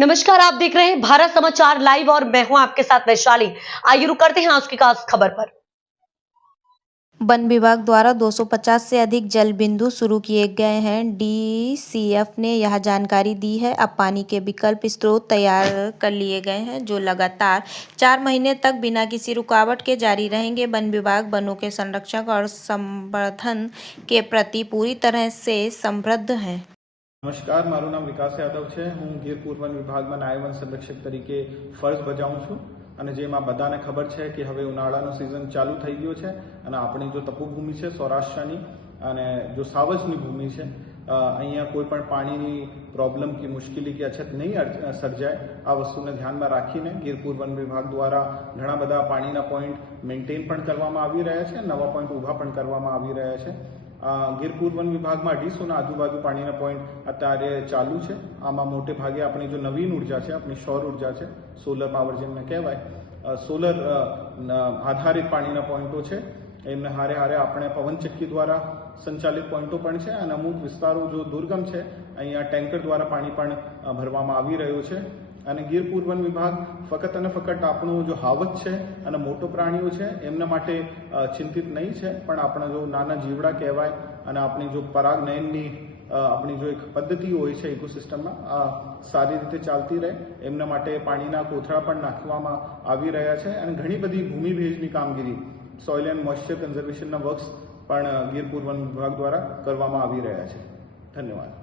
नमस्कार, आप देख रहे हैं भारत समाचार लाइव और मैं हूं आपके साथ वैशाली। आइए रुक करते हैं आज की खास खबर पर। वन विभाग द्वारा 250 से अधिक जल बिंदु शुरू किए गए हैं। डीसीएफ ने यह जानकारी दी है। अब पानी के विकल्प स्रोत तैयार कर लिए गए हैं जो लगातार 4 महीने तक बिना किसी रुकावट के जारी रहेंगे। वन विभाग वनों के संरक्षण और संवर्धन के प्रति पूरी तरह से संबद्ध है। नमस्कार, मारू नाम विकास यादव है। हूँ ગીરપુર વન વિભાગમાં નાયબ વન સંરક્ષક તરીકે ફરજ બજાવું છું અને જેમાં બધાને ખબર છે કે હવે ઉનાળાનો સિઝન ચાલુ થઈ ગયો છે અને આપણી જો તપોભૂમિ છે સૌરાષ્ટ્રની અને જો સાવજની ભૂમિ છે અહીંયા કોઈ પણ પાણીની પ્રોબ્લેમ કે મુશ્કેલી કે અછત નહીં સર્જાય આ વસ્તુને ધ્યાનમાં રાખીને ગીરપુર વન વિભાગ દ્વારા ઘણા બધા પાણીના પોઈન્ટ મેન્ટેન પણ કરવામાં આવી રહ્યા છે, નવા પોઈન્ટ ઊભા પણ કરવામાં આવી રહ્યા છે। ગીરપુર વન વિભાગમાં 250 આજુબાજુ પાણીના પોઈન્ટ અત્યારે ચાલુ છે। આમાં મોટે ભાગે આપણી જો નવીન ઉર્જા છે, આપણી સૌર ઉર્જા છે, સોલર પાવર જેમને કહેવાય, સોલર આધારિત પાણીના પોઈન્ટો છે। એમને હારે હારે આપણે પવનચક્કી દ્વારા સંચાલિત પોઈન્ટો પણ છે અને અમુક વિસ્તારો જો દુર્ગમ છે અહીંયા ટેન્કર દ્વારા પાણી પણ ભરવામાં આવી રહ્યું છે। અને ગીરપુર વન વિભાગ ફક્ત અને ફક્ત આપણું જો હાવજ છે અને મોટો પ્રાણીઓ છે એમના માટે ચિંતિત નહીં છે, પણ આપણા જો નાના જીવડા કહેવાય અને આપણી જો પરાગનયનની આપણી જો એક પદ્ધતિ હોય છે ઇકોસિસ્ટમમાં આ સારી રીતે ચાલતી રહે એમના માટે પાણીના કોથળા પણ નાખવામાં આવી રહ્યા છે અને ઘણી બધી ભૂમિ ભેજની કામગીરી સોઇલ એન્ડ મોઇશ્ચર કન્ઝર્વેશનના વર્ક્સ પણ ગીરપુર વન વિભાગ દ્વારા કરવામાં આવી રહ્યા છે। ધન્યવાદ।